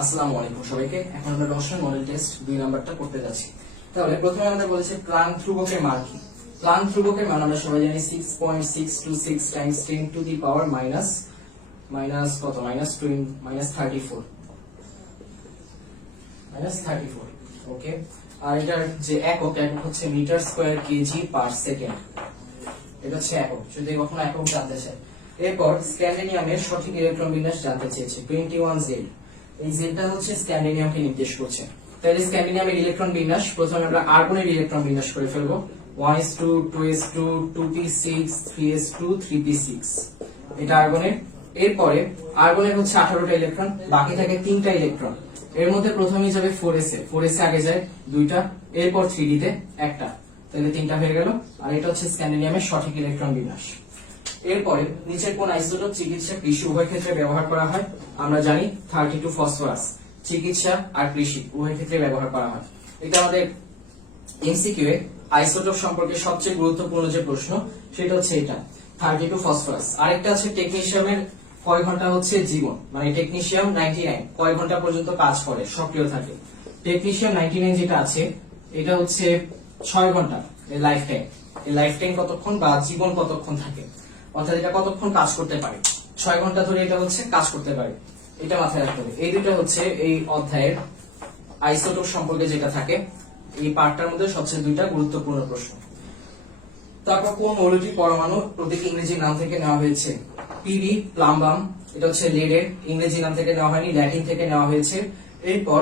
আসসালামু আলাইকুম সবাইকে। এখন আমরা রসায়ন মডেল টেস্ট 2 নাম্বারটা করতে যাচ্ছি। তাহলে প্রথমে আমাদের বলেছে প্লাঙ্ক ধ্রুবকের মান কি। প্লাঙ্ক ধ্রুবকের মান আমরা সবাই জানি 6.626 times 10 to the power minus কত -34 ওকে। আর এটার যে একক হচ্ছে metre square KG per second. এটা হচ্ছে একক, যদি কখনো একক জানতে চাই। এরপর স্ক্যান্ডিনিয়ামের সঠিক ইলেকট্রন বিন্যাস জানতে চেয়েছে 21Z। এই জেডটা হচ্ছে স্ক্যান্ডিনিয়ামকে নির্দেশ করছে। তাহলে স্ক্যান্ডিনিয়ামের ইলেকট্রন বিন্যাস প্রথমে আমরা আর্গনের ইলেকট্রন বিন্যাস করে ফেলবো। 1s2 2s2 2p6 3s2 3p6 এটা আর্গনের। এরপরে আর্গনের হচ্ছে 18টা ইলেকট্রন, বাকি থাকে 3টা ইলেকট্রন। এর মধ্যে প্রথমেই যাবে 4s এ আগে যায় 2টা, এরপর 3d তে একটা, তাহলে 3টা হয়ে গেল। আর এটা হচ্ছে স্ক্যান্ডিনিয়ামের সঠিক ইলেকট্রন বিন্যাস। এরপরে নিচের কোন আইসোটোপ চিকিৎসা কৃষি উভয় ক্ষেত্রে ব্যবহার করা হয়? আমরা জানি 32 ফসফরাস। চিকিৎসা আর কৃষি উভয় ক্ষেত্রে ব্যবহার করা হয়। এটা আমাদের এমসিকিউ এ আইসোটোপ সম্পর্কে সবচেয়ে গুরুত্বপূর্ণ যে প্রশ্ন সেটা হচ্ছে এটা 32 ফসফরাস। আরেকটা আছে টেকনিশিয়ামের কয় ঘন্টা হচ্ছে জীবন, মানে টেকনিশিয়াম 99 কয় ঘন্টা পর্যন্ত কাজ করে, সক্রিয় থাকে। টেকনিশিয়াম 99 যেটা আছে এটা হচ্ছে 6 ঘন্টা এর লাইফ টাইম। এই লাইফ টাইম কতক্ষণ বা জীবন কতক্ষণ থাকে, অর্থাৎ এটা কতক্ষণ কাজ করতে পারে, 6 ঘন্টা ধরে এটা হচ্ছে কাজ করতে পারে। এটা মাথায় রাখতে হবে। এই দুটো হচ্ছে এই অধ্যায়ের আইসোটোপ সম্পর্কে যেটা থাকে এই পার্টটার মধ্যে সবচেয়ে দুইটা গুরুত্বপূর্ণ প্রশ্ন। তারপর কোন মৌলটি পরমাণু প্রতীক ইংরেজি নাম থেকে নেওয়া হয়েছে? পিবি প্লাম্বাম, এটা হচ্ছে লেডের ইংরেজি নাম থেকে নেওয়া হয়নি, ল্যাটিন থেকে নেওয়া হয়েছে। এরপর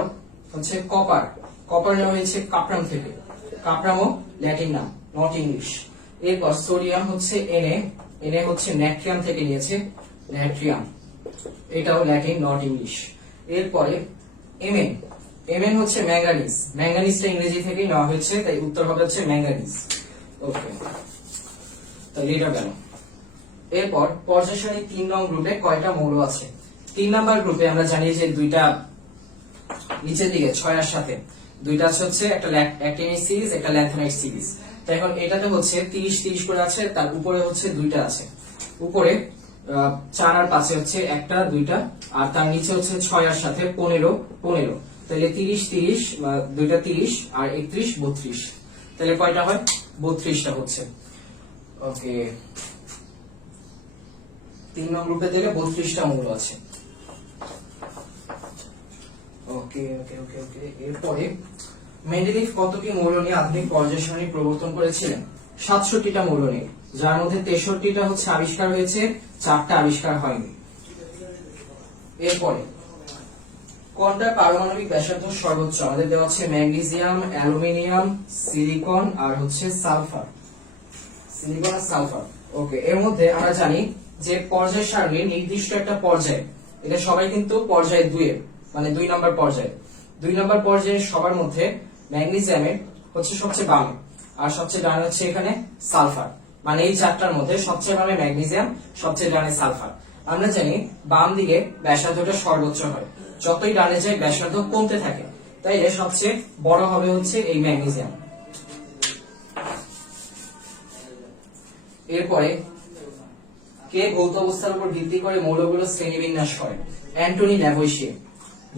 হচ্ছে কপার, কপার নেওয়া হয়েছে কাপ্রাম থেকে, কাপ্রামও ল্যাটিন নাম, নট ইংলিশ। এরপর সোডিয়াম হচ্ছে এনএ, এনএ হচ্ছে ন্যাট্রিয়াম থেকে নিয়েছে, ন্যাট্রিয়াম, এটাও ল্যাটিন নট ইংলিশ। এরপরে এমএন, এমএন হচ্ছে ম্যাঙ্গানিজ, ম্যাঙ্গানিজটা ইংরেজি থেকেই নেওয়া হয়েছে, তাই উত্তর হবে হচ্ছে ম্যাঙ্গানিজ। ওকে, তাহলে এটা গেল। এরপর পর্যায় সারণী 3 নং গ্রুপে কয়টা মৌল আছে? 3 নাম্বার গ্রুপে আমরা জানি যে দুইটা নিচের দিকে 6 এর সাথে দুইটা হচ্ছে একটা অ্যাক্টিনিক সিরিজ, একটা ল্যান্থোনাইট সিরিজ। তো এখন এটাতে হচ্ছে 30-30 করে আছে, তার উপরে হচ্ছে দুইটা আছে, উপরে 4 আর 5 হচ্ছে একটা দুইটা, আর তার নিচে হচ্ছে 6 এর সাথে 15, তাহলে 30-30 দুইটা 30 আর 31-32, তাহলে কয়টা হয়? 32টা হচ্ছে। ওকে, 3 নং গ্রুপে দিলে 32টা মৌল আছে। ওকে ওকে ওকে ওকে। এরপরে মেন্ডেলিভ কতটি মৌল নিয়ে আধুনিক পর্যায় সারণী প্রবর্তন করেছিলেন? 67টা মৌল নিয়ে, যার মধ্যে 63টা হচ্ছে আবিষ্কার হয়েছে, 4টা আবিষ্কার হয়নি। এরপরে কোনটার পারমাণবিক ব্যাসার্ধ সর্বোচ্চ? আমাদের দেওয়া আছে ম্যাগনেসিয়াম, অ্যালুমিনিয়াম, সিলিকন আর হচ্ছে সালফার, সিলিকন আর সালফার। ওকে, এর মধ্যে আমরা জানি যে পর্যায় সারণীর নির্দিষ্ট একটা পর্যায়, এটা সবাই কিন্তু পর্যায় 2 এর, মানে 2 নম্বর পর্যায়ে, 2 নম্বর পর্যায়ে সবার মধ্যে ম্যাগনেসিয়ামের হচ্ছে সবচেয়ে বামে, আর সবচেয়ে ডানে হচ্ছে এখানে সালফার, মানে এই চারটার মধ্যে সবচেয়ে বামে ম্যাগনেসিয়াম, সবচেয়ে ডানে সালফার। আমরা জানি বাম দিকে ব্যাসার্ধটা সর্বোচ্চ হয়, যতই ডানে যায় ব্যাসার্ধ কমতে থাকে, তাই সবচেয়ে বড় হবে হচ্ছে এই ম্যাগনেসিয়াম। এরপরে কে ভৌত অবস্থার উপর ভিত্তি করে মৌলগুলো শ্রেণীবিন্যাস করে? অ্যান্টনি ল্যাভোইশিয়ে।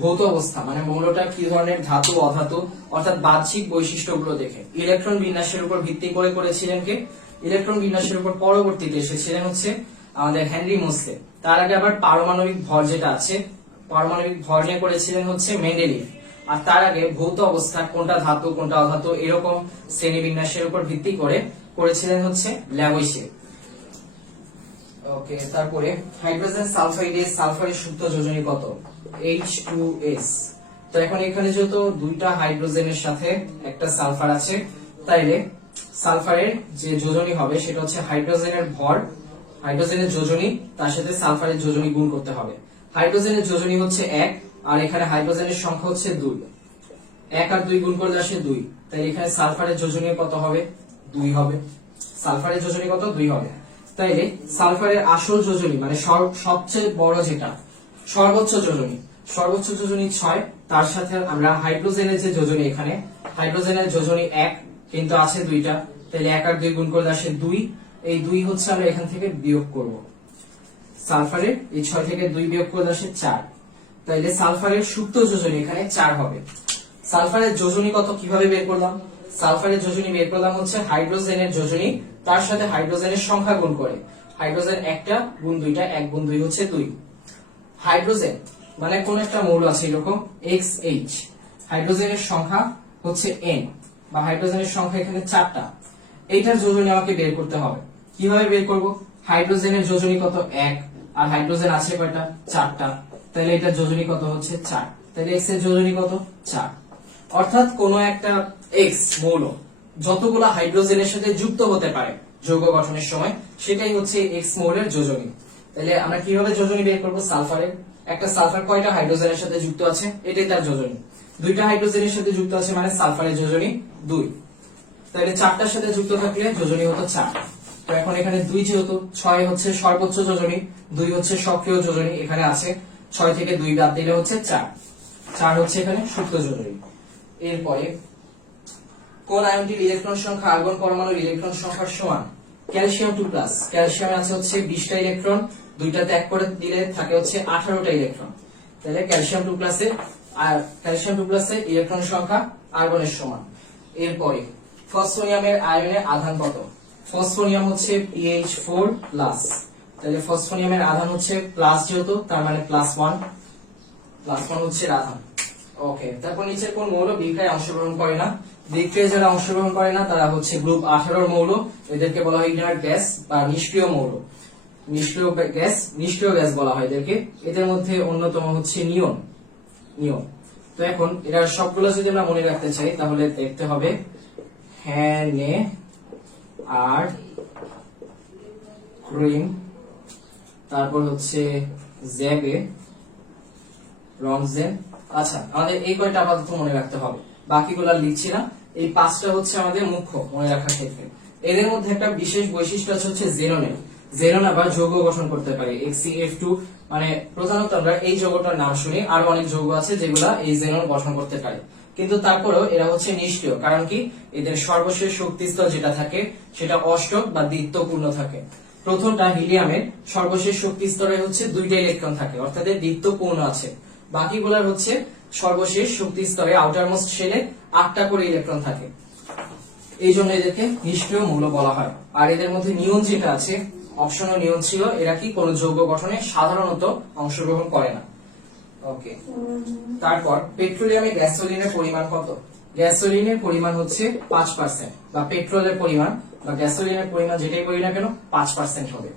ভৌত অবস্থা মানে মৌলটা কি ধরনের, ধাতু অধাতু, অর্থাৎ বাহ্যিক বৈশিষ্ট্যগুলো দেখে ইলেকট্রন বিন্যাসের উপর ভিত্তি করে করেছিলেন কে? ইলেকট্রন বিন্যাসের উপর পরবর্তীতে এসেছিলেন হচ্ছে আমাদের হেনরি মোসলে। তার আগে আবার পারমাণবিক ভর যেটা আছে, পারমাণবিক ভর নিয়ে করেছিলেন হচ্ছে মেন্ডেলিভ। আর তার আগে ভৌত অবস্থা কোনটা ধাতু কোনটা অধাতু এরকম শ্রেণীবিন্যাসের উপর ভিত্তি করে করেছিলেন হচ্ছে ল্যাভোইশিয়ে। ওকে, তারপরে হাইড্রোজেন সালফাইডে সালফারের সুপ্ত যোজনী কত? H2S। তো এখন এখানে যেহেতু দুইটা হাইড্রোজেনের সাথে একটা সালফার আছে, তাইলে সালফারের যে যোজনী হবে সেটা হচ্ছে হাইড্রোজেনের ভর, হাইড্রোজেনের যোজনী তার সাথে সালফারের যোজনী গুণ করতে হবে। হাইড্রোজেনের যোজনী হচ্ছে 1, আর এখানে হাইড্রোজেনের সংখ্যা হচ্ছে 2, 1 আর 2 গুণ করলে আসে 2, তাই এখানে সালফারের যোজনী কত হবে? 2 হবে। সালফারের যোজনী কত? 2 হবে। তাইলে সালফারের আসল যোজনী মানে সবচেয়ে বড় যেটা সর্বোচ্চ যোজনী 6, তার সাথে আমরা হাইড্রোজেনের যে যোজনী, এখানে হাইড্রোজেনের যোজনী 1 কিন্তু আছে 2টা, তাহলে 1 আর 2 গুণ করলে আসে 2, এই 2 হচ্ছে আমরা এখান থেকে বিয়োগ করব, সালফারের এই 6 থেকে 2 বিয়োগ করলে আসে 4, তাইলে সালফারের সুপ্ত যোজনী এখানে 4 হবে। সালফারের যোজনী কত কিভাবে বের করলাম? সালফারের যোজনী বের করলাম হচ্ছে হাইড্রোজেনের যোজনী তার সাথে হাইড্রোজেনের সংখ্যা গুণ করে। হাইড্রোজেন একটা গুণ দুইটা, 1 গুণ 2 হচ্ছে 2। হাইড্রোজেন মানে কোন একটা মৌল আছে এরকম XH, হাইড্রোজেনের সংখ্যা হচ্ছে N বা হাইড্রোজেনের সংখ্যা এখানে 4টা। এইটার যোজনী আমাকে বের করতে হবে। কিভাবে বের করব? হাইড্রোজেনের যোজনী কত 1 আর হাইড্রোজেন আছে কয়টা 4টা, তাহলে এটার যোজনী কত হচ্ছে 4। তাহলে X এর যোজনী কত 4। অর্থাৎ কোন একটা X মৌল যতগুলা হাইড্রোজেনের সাথে যুক্ত হতে পারে যৌগ গঠনের সময় সেটাই হচ্ছে X মৌলের যোজনী। তাহলে আমরা কিভাবে যোজনী বের করব? সালফারের একটা সালফার কয়টা হাইড্রোজেনের সাথে যুক্ত আছে এটাই তার যোজনী। 2টা হাইড্রোজেনের সাথে যুক্ত আছে মানে সালফারের যোজনী 2। তাহলে 4টার সাথে যুক্ত থাকলে যোজনী হতো 4। তো এখন এখানে 2 যেহেতু 6 হচ্ছে সর্বোচ্চ যোজনী, 2 হচ্ছে সক্রিয় যোজনী এখানে আছে, 6 থেকে 2 বাদ দিলে হচ্ছে 4। 4 হচ্ছে এখানে সুপ্ত যোজনী। এরপরে কোন আয়নটির ইলেকট্রন সংখ্যা আর্গন পরমাণুর ইলেকট্রন সংখ্যার সমান? ক্যালসিয়াম 2+। ক্যালসিয়ামে আছে হচ্ছে 20টা ইলেকট্রন, 2টা ত্যাগ করে দিলে থাকে হচ্ছে 18টা ইলেকট্রন। তাহলে ক্যালসিয়াম 2+ এর আর ক্যালসিয়াম 2+ এর ইলেকট্রন সংখ্যা আর্গনের সমান। এরপরে ফসফোনিয়ামের আয়নের আধান কত? ফসফোনিয়াম হচ্ছে PH4+। তাহলে ফসফোনিয়ামের আধান হচ্ছে প্লাস যেহেতু তার মানে +1 হচ্ছে এর আধান। ওকে, তারপর নিচের কোন মৌল বিক্রিয়ায় অংশগ্রহণ করে না? বিক্রিয়ায় যারা অংশগ্রহণ করে না তারা হচ্ছে গ্রুপ 18 মৌল, এদেরকে বলা হয় ইনার্ট গ্যাস বা নিষ্ক্রিয় মৌল। নিষ্ক্রিয় গ্যাস বলা হয় এদেরকে। এদের মধ্যে অন্যতম হচ্ছে নিয়ন। তো এখন এরা সবগুলো যদি আমরা মনে রাখতে চাই তাহলে দেখতে হবে হ্যানে আর ক্রিম, তারপর হচ্ছে জেবে, রমজেন। আচ্ছা, আমাদের এই কয়টা আপাতত মনে রাখতে হবে, বাকিগুলো লিখছি না। এই 5টা হচ্ছে আমাদের মুখ্য মনে রাখার ক্ষেত্রে। এদের মধ্যে একটা বিশেষ বৈশিষ্ট্য হচ্ছে জেননের। জেনন আবার যৌগ গঠন করতে পারে HCF2, মানে প্রধানত আমরা এই যৌগটার নাম শুনি, আর অনেক যৌগ আছে যেগুলা এই জেনন গঠন করতে পারে, কিন্তু তারপরেও এরা হচ্ছে নিষ্ক্রিয়। কারণ কি? এদের সর্বশেষ শক্তিস্তর যেটা থাকে সেটা অষ্টক বা দ্বিত্বপূর্ণ থাকে। প্রথমটা হিলিয়ামের সর্বশেষ শক্তিস্তরে হচ্ছে 2টা ইলেকট্রন থাকে, অর্থাৎ দ্বিত্বপূর্ণ আছে। বাকিগুলার হচ্ছে সর্বশেষ শক্তি স্তরে আউটার মোস্ট শেলে 8টা করে ইলেকট্রন থাকে, এই জন্য এদেরকে নিষ্ক্রিয় মৌল বলা হয়। আর এদের মধ্যে নিয়ন যেটা আছে, অপশনাল নিয়ন ছিল, এরা কি কোন যৌগ গঠনে সাধারণত অংশগ্রহণ করে না। ওকে, তারপর পেট্রোলিয়ামে গ্যাসোলিনের পরিমাণ কত? গ্যাসোলিনের পরিমাণ হচ্ছে 5%, বা পেট্রোলের পরিমাণ বা গ্যাসোলিনের পরিমাণ যেটাই বলি না কেন 5% হবে।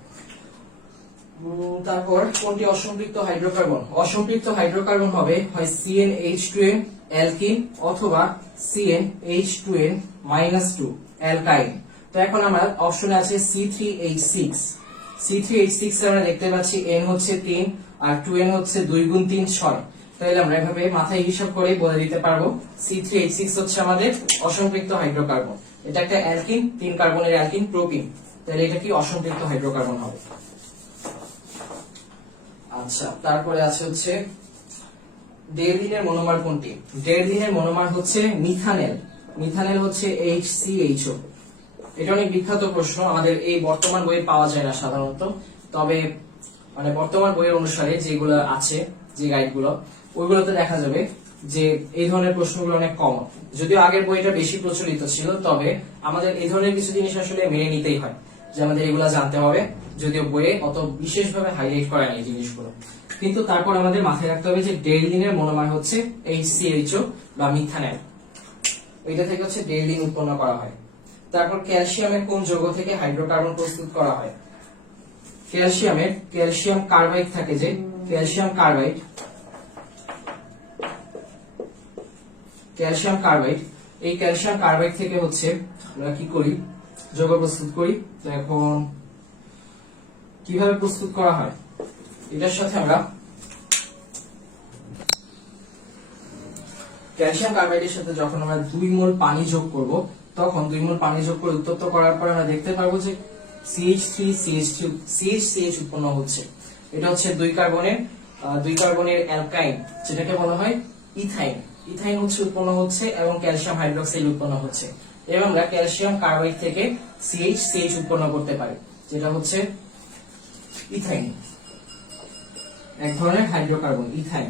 তারপর কোনটি অসম্পৃক্ত হাইড্রোকার্বন? অসম্পৃক্ত হাইড্রোকার্বন হবে হয় CnH2n অ্যালকিন অথবা CnH2n-2 অ্যালকাইন। তো এখন আমরা অপশনে আছে C3H6। C3H6 আমরা দেখতে পাচ্ছি N হচ্ছে 3 আর 2n হচ্ছে 2 গুণ 3 6। তাহলে আমরা এভাবে মাথায় হিসাব করে বলে দিতে পারবো C3H6 হচ্ছে আমাদের অসম্পৃক্ত হাইড্রোকার্বন। এটা একটা অ্যালকিন, 3 কার্বনের অ্যালকিন প্রোপিন। তাহলে এটা কি অসম্পৃক্ত হাইড্রোকার্বন হবে। আচ্ছা, তারপরে আছে হচ্ছে ডেরলিনের মনোমার কোনটি? ডেরলিনের মনোমার হচ্ছে মিথানেল। মিথানেল হচ্ছে HCHO। এটা অনেক বিখ্যাত প্রশ্ন, আমাদের এই বর্তমান বইয়ে পাওয়া যায় না সাধারণত, তবে মানে বর্তমান বইয়ের অনুসারে যেগুলো আছে, যে গাইডগুলো, ওইগুলোতে দেখা যাবে যে এই ধরনের প্রশ্নগুলো অনেক কমন। যদিও আগের বইটা বেশি প্রচলিত ছিল, তবে আমাদের এই ধরনের কিছু জিনিস আসলে মেনে নিতেই হয় যে আমাদের এগুলা জানতে হবে, যদিও বইয়ে অত বিশেষভাবে হাইলাইট করা নেই জিনিসগুলো। কিন্তু তারপর আমাদের মাথায় রাখতে হবে যে ডেরলিনের মনোমার হচ্ছে HCHO বা মিথানেল, এটা থেকে হচ্ছে ডেরলিন উৎপন্ন করা হয়। তারপর ক্যালসিয়ামের কোন যৌগ থেকে হাইড্রোকার্বন প্রস্তুত করা হয়? ক্যালসিয়ামের ক্যালসিয়াম কার্বাইড থাকে, যে ক্যালসিয়াম কার্বাইড, এই ক্যালসিয়াম কার্বাইড থেকে হচ্ছে আমরা কি করি, যৌগ প্রস্তুত করি। তো এখন কিভাবে প্রস্তুত করা হয়? এটার সাথে আমরা ক্যালসিয়াম কার্বাইডের সাথে যখন আমরা 2 মোল পানি যোগ করব, তখন 2 মোল পানি যোগ করে উত্তপ্ত করার পর আমরা দেখতে পারবো যে CH3CH উৎপন্ন হচ্ছে। এটা হচ্ছে 2 কার্বনের অ্যালকাইন, যেটাকে বলা হয় ইথাইন। ইথাইন হচ্ছে উৎপন্ন হচ্ছে এবং ক্যালসিয়াম হাইড্রোক্সাইড উৎপন্ন হচ্ছে, এবং আমরা ক্যালসিয়াম কার্বাইড থেকে CH উৎপন্ন করতে পারি, যেটা হচ্ছে ইথাইন, এক ধরনের হাইড্রোকার্বন ইথাইন।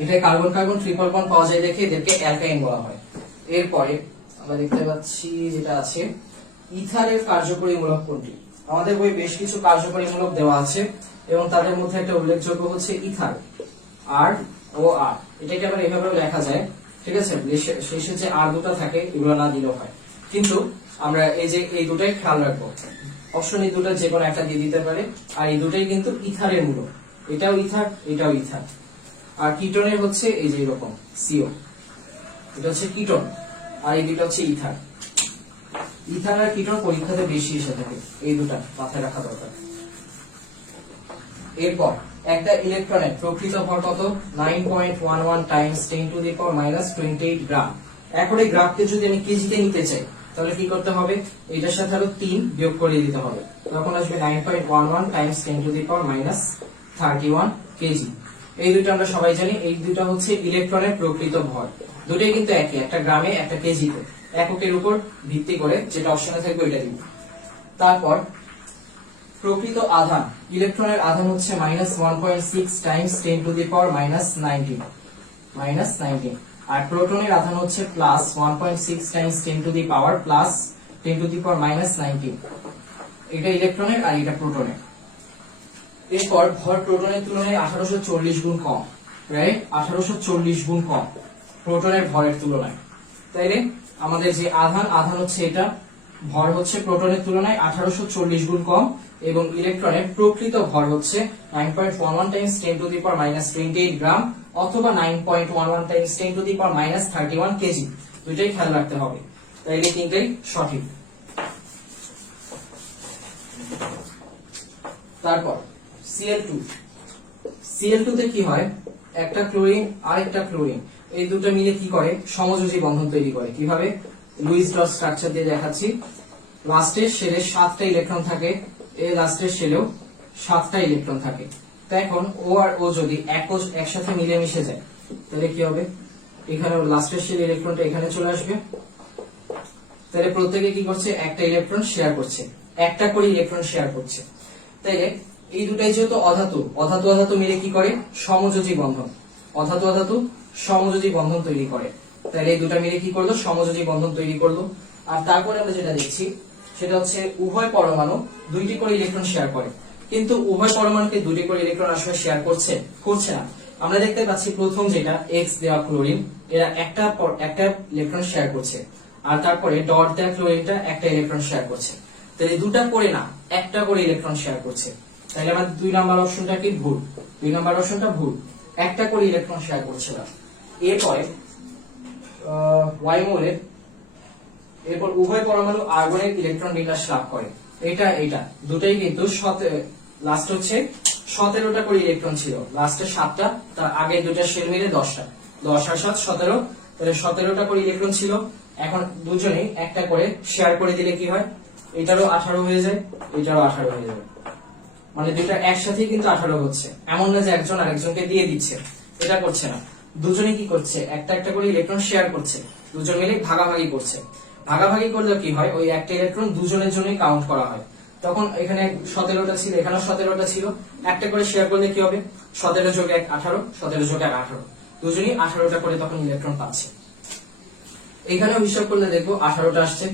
এটা কার্বন কার্বন ট্রিপল বন্ড পাওয়া যায় দেখে এদেরকে অ্যালকাইন বলা হয়। এরপরে আমরা দেখতে পাচ্ছি যেটা আছে ইথারের কার্যকরী মূলক কোনটি? আমাদের বই বেশ কিছু কার্যকরী মূলক দেওয়া আছে এবং তাদের মধ্যে একটা উল্লেখযোগ্য হচ্ছে ইথার, আর ও আর। এটাকে আবার এভাবেও লেখা যায়, ঠিক আছে, শেষে যে আর দুটো থাকে এগুলো না দিলেও হয়, কিন্তু আমরা এই দুটাই খেয়াল রাখবো। অপশন এই দুটো যে কোনো একটা দিয়ে দিতে পারে। আর এই দুটাই কিন্তু ইথারের মূলক, এটাও ইথার এটাও ইথার। আর কিটোনের হচ্ছে এই যে এরকম সিও, এটা হচ্ছে কিটোন, আর এই দুটো হচ্ছে ইথার। ইথার আর কিটোন পরীক্ষাতে বেশি এসে থাকে, এই দুটা মাথায় রাখা দরকার। এরপর একটা ইলেকট্রনের প্রকৃত ভর কত? 9.11 Times 10 to the power minus 28 গ্রাম। এখন এই গ্রাফকে যদি আমি কেজিতে নিতে চাই তাহলে কি করতে হবে? এটার সাথে আরো 3 বিয়োগ করে দিতে হবে, তখন আসবে 9.11 Times 10 to the power minus 31 KG. এই দুটো আমরা সবাই জানি, এই দুটো হচ্ছে ইলেকট্রনের প্রকৃত ভর। দুটোই কিন্তু একই, একটা গ্রামে একটা কেজিতে, এককের উপর ভিত্তি করে যেটা অপশনে থাকবে ওইটা দিব। তারপর প্রকৃত আধান, ইলেকট্রনের আধান হচ্ছে -1.6 টাইমস 10 টু দি পাওয়ার -19, আর প্রোটনের আধান হচ্ছে +1.6 times 10 to the power +10 to the power -19। এটা ইলেকট্রনের আর এটা প্রোটনের। এরপর ভর প্রোটনের তুলনায় 1840 গুণ কম, রাইট? 1840 গুণ কম প্রোটনের ভরের তুলনায়। তাইলে আমাদের যে আধান হচ্ছে এটা, ভর হচ্ছে প্রোটনের তুলনায় 1840 গুণ কম, এবং ইলেকট্রনের প্রকৃত ভর হচ্ছে 9.11 টাইমস 10 টু দি পাওয়ার -28 গ্রাম অথবা 9.11 Times 10 to the power -31 KG. দুইটাই খেয়াল রাখতে হবে, তাইলে তিনটাই সঠিক। তারপর Cl2 তে কি হয়? একটা ক্লোরিন আর একটা ক্লোরিন, এই দুটো মিলে কি করে? সমযোজী বন্ধন তৈরি করে। কিভাবে? লুইস ডট স্ট্রাকচার দিয়ে দেখাচ্ছি। লাস্টের শেলে 7টা ইলেকট্রন থাকে, এই লাস্টের শেলেও 7টা ইলেকট্রন থাকে। তো এখন ও আর ও যদি একসাথে মিলে মিশে যায় তাহলে কি হবে? এখানে লাস্টের শেল ইলেকট্রনটা এখানে চলে আসবে, তাহলে প্রত্যেকে কি করছে? একটা ইলেকট্রন শেয়ার করছে, একটা করে ইলেকট্রন শেয়ার করছে। তাইলে এই দুটাই যেহেতু অধাতু মিলে কি করে? সমযোজী বন্ধন, অধাতু সমযোজী বন্ধন তৈরি করে। তাহলে এই দুটা মিলে কি করলো? সমযোজী বন্ধন তৈরি করলো। আর তারপরে আমরা যেটা দেখছি সেটা হচ্ছে উভয় পরমাণু 2টি করে ইলেকট্রন শেয়ার করে, কিন্তু উভয় পরমাণুকে 2টি করে ইলেকট্রন আসলে শেয়ার করছে না। আমরা দেখতে পাচ্ছি প্রথম যেটা এক্স দেওয়া ক্লোরিন, এরা একটা ইলেকট্রন শেয়ার করছে, আর তারপরে ডট দেওয়া ক্লোরিনটা একটা ইলেকট্রন শেয়ার করছে। তাহলে দুটা করে না, একটা করে ইলেকট্রন শেয়ার করছে। তাহলে আমার 2 নাম্বার অপশনটা কি? ভুল। 2 নাম্বার অপশনটা ভুল, একটা করে ইলেকট্রন শেয়ার করছে না। এরপরে ওয়াই এরপর উভয় পরমাণু আর্গনের ইলেকট্রন বিন্যাস লাভ করে। এটা দুটাই কিন্তু লাস্ট হচ্ছে 17টা করে ইলেকট্রন ছিল, লাস্টে 7টা, তার আগে দুটা শেল মিলে 10টা, 10 আর 7 17, তাহলে 17টা করে ইলেকট্রন ছিল। এখন দুজনেই একটা করে শেয়ার করে দিলে কি হয়? এটারও 18 হয়ে যায়, এটারও 18 হয়ে যাবে, মানে দুটা একসাথে কিন্তু 18 হচ্ছে। এমন না যে একজন আরেকজনকে দিয়ে দিচ্ছে, এটা করছে না। দুজনে কি করছে? একটা করে ইলেকট্রন শেয়ার করছে, দুজন মিলে ভাগাভাগি করছে। ভাগাভাগি করলে কি হয়? ওই একটা ইলেকট্রন দুজনের জন্যই কাউন্ট করা হয়। তখন এখানে 17টা ছিল, এখানে 17টা ছিল, একটা করে শেয়ার করলে কি হবে? 17 যোগ 1 18, 17 যোগ 1 18, দুজনই 18টা করে তখন ইলেকট্রন পাচ্ছে। এখানেও হিসাব করলে দেখবো 18টা আসছে,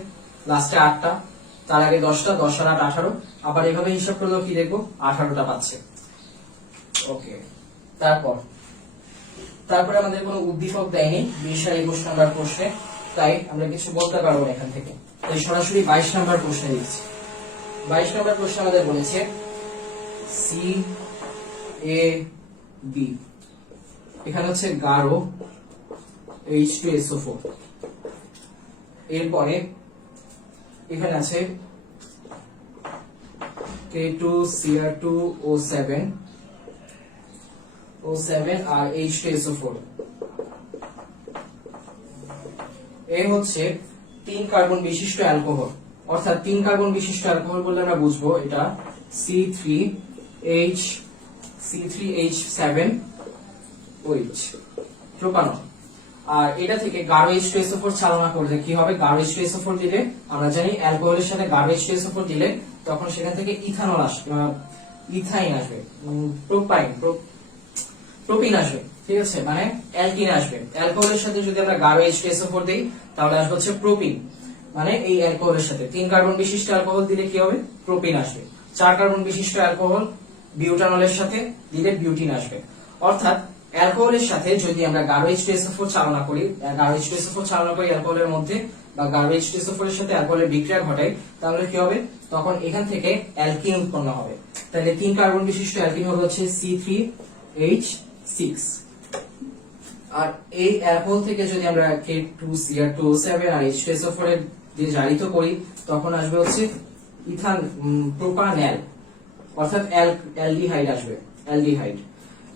লাস্টে 8টা, তার আগে 10টা, 10 আর 8 18, আবার এভাবে হিসাব করলেও কি দেখবো? 18টা পাচ্ছে। ওকে, তারপরে আমাদের কোনো উদ্দীপক দেয়নি 20 আর 21 নাম্বার প্রশ্নে, তাই আমরা কিছু বলতে পারবো না এখান থেকে, তাই সরাসরি 22 নাম্বার প্রশ্নে দিচ্ছি। 22 নাম্বার প্রশ্ন আমাদের বলেছে CaB, এখানে হচ্ছে গাঢ় H2SO4, এরপরে এখানে আছে K2Cr2O7 আর H2SO4। এ হচ্ছে 3 কার্বন বিশিষ্ট অ্যালকোহল, অর্থাৎ 3 কার্বন বিশিষ্ট অ্যালকোহল বললে আমরা বুঝবো এটা C3H7OH প্রোপানল। আর এটা থেকে গাঢ় H2SO4 চালনা করলে কি হবে? গাঢ় H2SO4 দিলে আমরা জানি অ্যালকোহলের সাথে গাঢ় H2SO4 দিলে তখন সেখান থেকে ইথানল আসবে, ইথাইন আসবে, প্রোপিন আসবে। ঠিক আছে, মানে অ্যালকিন আসবে। অ্যালকোহলের সাথে যদি আমরা গাঢ় H2SO4 দেই তাহলে আসবে হচ্ছে প্রোপিন, মানে এই অ্যালকোহলের সাথে 3 কার্বন বিশিষ্ট অ্যালকোহল দিলে কি হবে, প্রোপিন আসবে। 4 কার্বন বিশিষ্ট অ্যালকোহল বিউটানলের সাথে দিলে বিউটিন আসবে। অর্থাৎ অ্যালকোহলের সাথে যদি আমরা গাঢ় H2SO4 চালনা করি, গাঢ় H2SO4 চালনা করি অ্যালকোহলের মধ্যে, বা গাঢ় H2SO4 এর সাথে অ্যালকোহলের বিক্রিয়া ঘটাই, তাহলে কি হবে, তখন এখান থেকে অ্যালকিন উৎপন্ন হবে। তাহলে 3 কার্বন বিশিষ্ট অ্যালকিন হলো হচ্ছে C3H6। আর এই অ্যালকোহল থেকে যদি আমরা K2Cr2O7 আর H2SO4 এর দিয়ে জারিত করি, তখন আসবে হচ্ছে ইথান প্রোপানল, অর্থাৎ অ্যালডিহাইড আসবে।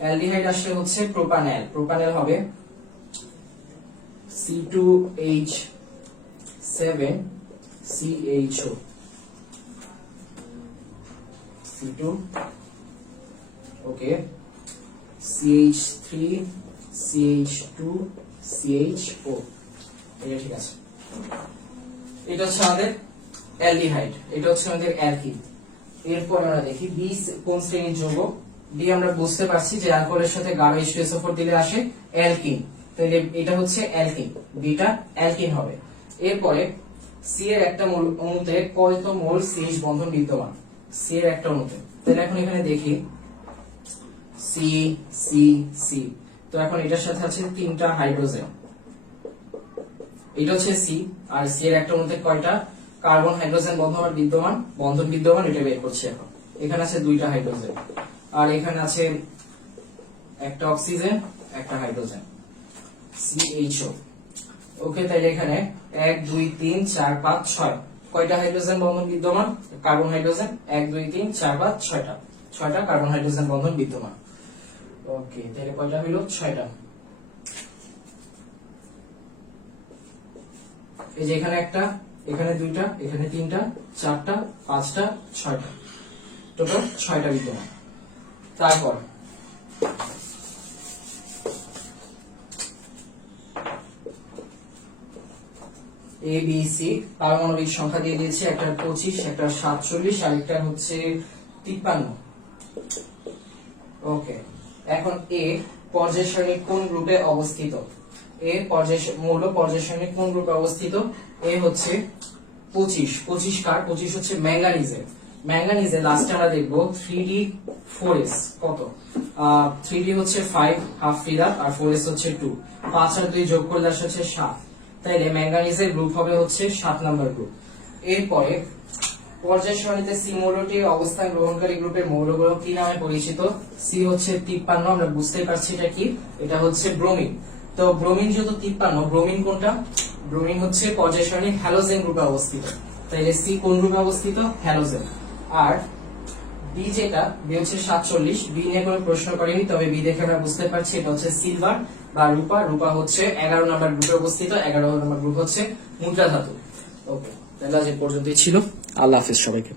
অ্যালডিহাইড আসলে হচ্ছে প্রোপানল। প্রোপানল হবে C2H7CHO, C2 ওকে, CH3CH2CHO, এটা ঠিক আছে। এটা হচ্ছে আমাদের অ্যালডিহাইড, এটা হচ্ছে আমাদের অ্যালকিন। এরপর আমরা দেখি বি কোন শ্রেণীর যৌগ। বি আমরা বুঝতে পারছি যে অ্যালকোহলের সাথে গাঢ় H2SO4 দিলে আসে অ্যালকিন, তাহলে এটা হচ্ছে অ্যালকিন, বিটা অ্যালকিন হবে। এরপরে সি এর একটা অণুতে কত মোল CH বন্ধন বিদ্যমান, সি এর একটা অণুতে। তাহলে এখন এখানে দেখি সি সি সি, তো এখন এটার সাথে আছে 3টা হাইড্রোজেন, এটা হচ্ছে সি, আর সি এর একটা অণুতে কয়টা কার্বন হাইড্রোজেন বন্ধন বিদ্যমান, এটা বের করছি এখন। এখানে আছে 2টা হাইড্রোজেন, আর এখানে আছে একটা অক্সিজেন, একটা হাইড্রোজেন, CHO। ওকে, তাইলে এখানে 1 2 3 4 5 6 কয়টা হাইড্রোজেন বন্ধন বিদ্যমান, কার্বন হাইড্রোজেন 1 2 3 4 5 6টা কার্বন হাইড্রোজেন বন্ধন বিদ্যমান। ওকে, তাহলে কয়টা হলো, 6টা। এই যে এখানে একটা, এখানে 2টা, এখানে 3টা, 4টা, 5টা, 6টা, টোটাল 6টা বিদ্যমান। তারপর এ বি সি পারমাণবিক সংখ্যা দিয়ে দিয়েছে, একটা 25, একটা 47, আর একটা হচ্ছে 53। ওকে, এখন এ পর্যায় সারণীর কোন গ্রুপে অবস্থিত, মৌল পর্যায় সারণীর কোন গ্রুপে অবস্থিত, এ হচ্ছে 25 কার, 25 হচ্ছে ম্যাঙ্গানিজে লাস্টে আমরা দেখবো 3D4S কত, 3D হচ্ছে 5 হাফ ফিলার, আর 4S হচ্ছে 2, 5 আর 2 যোগ করলে আসে হচ্ছে 7। তাইলে ম্যাঙ্গানিজের গ্রুপ হবে হচ্ছে 7 নাম্বার গ্রুপ। এরপরে পর্যায় সারণীতে সি মৌলটি অবস্থান গ্রহণকারী গ্রুপের মৌলগুলো কি নামে পরিচিত, সি হচ্ছে 53, আমরা বুঝতেই পারছি এটা কি, এটা হচ্ছে ব্রোমিন। তো ব্রোমিন যেহেতু 53, ব্রোমিন কোনটা, ব্রোমিন হচ্ছে পর্যায় সারণীর হ্যালোজেন গ্রুপে অবস্থিত। তাইলে সি কোন গ্রুপে অবস্থিত, হ্যালোজেন। আর বি যেটা, বি হচ্ছে 47, বি নিয়ে কোনো প্রশ্ন করেনি, তবে বি দেখে আমরা বুঝতে পারছি এটা হচ্ছে সিলভার বা রূপা হচ্ছে 11 নম্বর গ্রুপে অবস্থিত, 11 নম্বর গ্রুপ হচ্ছে মুদ্রা ধাতু। ওকে, তাহলে আজ এই পর্যন্তই ছিল। আল্লাহ হাফেজ সবাইকে।